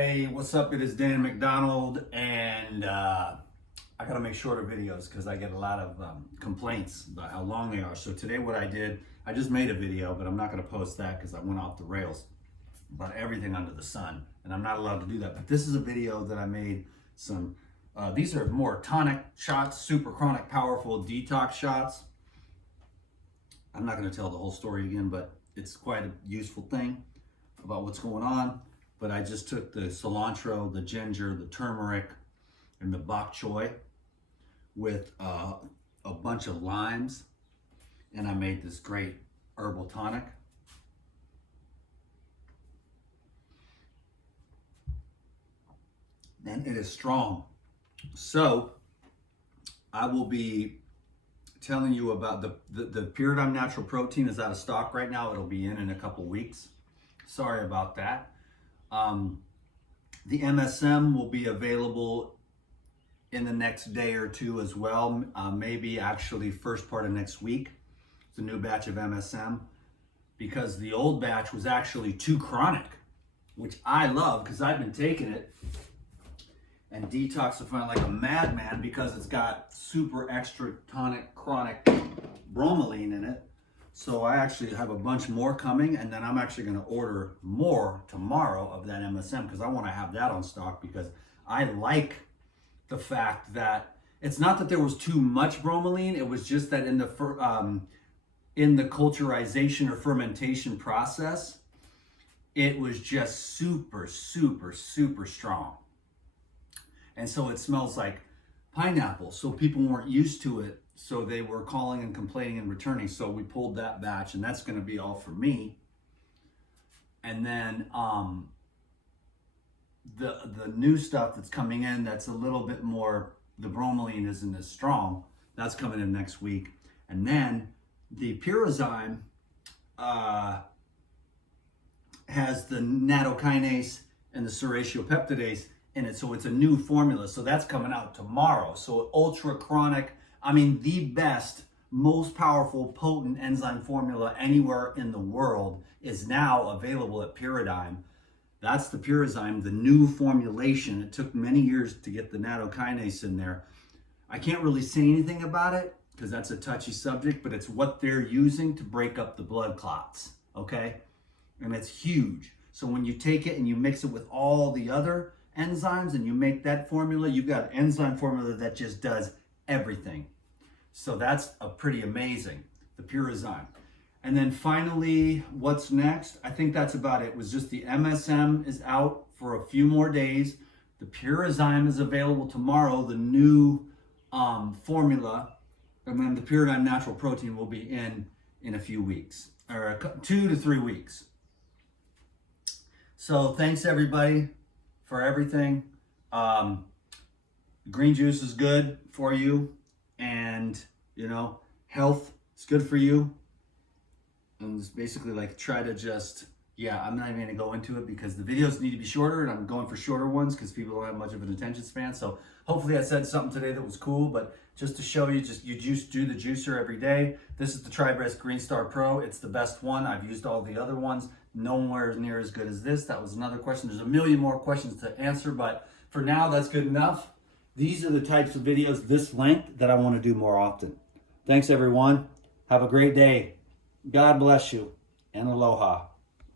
Hey, what's up? It is Dan McDonald, and I gotta make shorter videos because I get a lot of complaints about how long they are. So today what I did, I just made a video, but I'm not gonna post that because I went off the rails about everything under the sun, and I'm not allowed to do that. But this is a video that I made some, these are more tonic shots, super chronic, powerful detox shots. I'm not gonna tell the whole story again, but it's quite a useful thing about what's going on. But I just took the cilantro, the ginger, the turmeric, and the bok choy with a bunch of limes, and I made this great herbal tonic. And it is strong. So I will be telling you about the Paradigm Natural Protein is out of stock right now. It'll be in a couple weeks. Sorry about that. The MSM will be available in the next day or two as well. Maybe actually first part of next week. It's a new batch of MSM because the old batch was actually too chronic, which I love because I've been taking it and detoxifying like a madman because it's got super extra tonic chronic bromelain in it. So I actually have a bunch more coming, and then I'm actually going to order more tomorrow of that MSM because I want to have that on stock because I like the fact that it's not that there was too much bromelain. It was just that in the culturization or fermentation process, it was just super, super, super strong. And so it smells like pineapple. So people weren't used to it. So they were calling and complaining and returning. So we pulled that batch, and that's going to be all for me. And then the new stuff that's coming in, that's a little bit more, the bromelain isn't as strong. That's coming in next week. And then the Pyrozyme has the nattokinase and the serratiopeptidase in it. So it's a new formula. So that's coming out tomorrow. So ultra chronic, I mean, the best, most powerful, potent enzyme formula anywhere in the world is now available at Paradigm. That's the Pyrozyme, the new formulation. It took many years to get the nattokinase in there. I can't really say anything about it because that's a touchy subject, but it's what they're using to break up the blood clots, okay? And it's huge. So when you take it and you mix it with all the other enzymes and you make that formula, you've got an enzyme formula that just does everything. So that's a pretty amazing, the Pyrozyme. And then finally, what's next? I think that's about it. It was just the MSM is out for a few more days. The Pyrozyme is available tomorrow, the new formula. And then the Paradigm Natural Protein will be in a few weeks, or 2 to 3 weeks. So thanks everybody for everything. Green juice is good for you, and you know, health is good for you. And it's basically like try to just, yeah, I'm not even gonna go into it because the videos need to be shorter, and I'm going for shorter ones because people don't have much of an attention span. So hopefully I said something today that was cool, but just to show you, you do the juicer every day. This is the Tri-Breast Green Star Pro. It's the best one. I've used all the other ones. Nowhere near as good as this. That was another question. There's a million more questions to answer, but for now, that's good enough. These are the types of videos this length that I want to do more often. Thanks, everyone. Have a great day. God bless you, and aloha.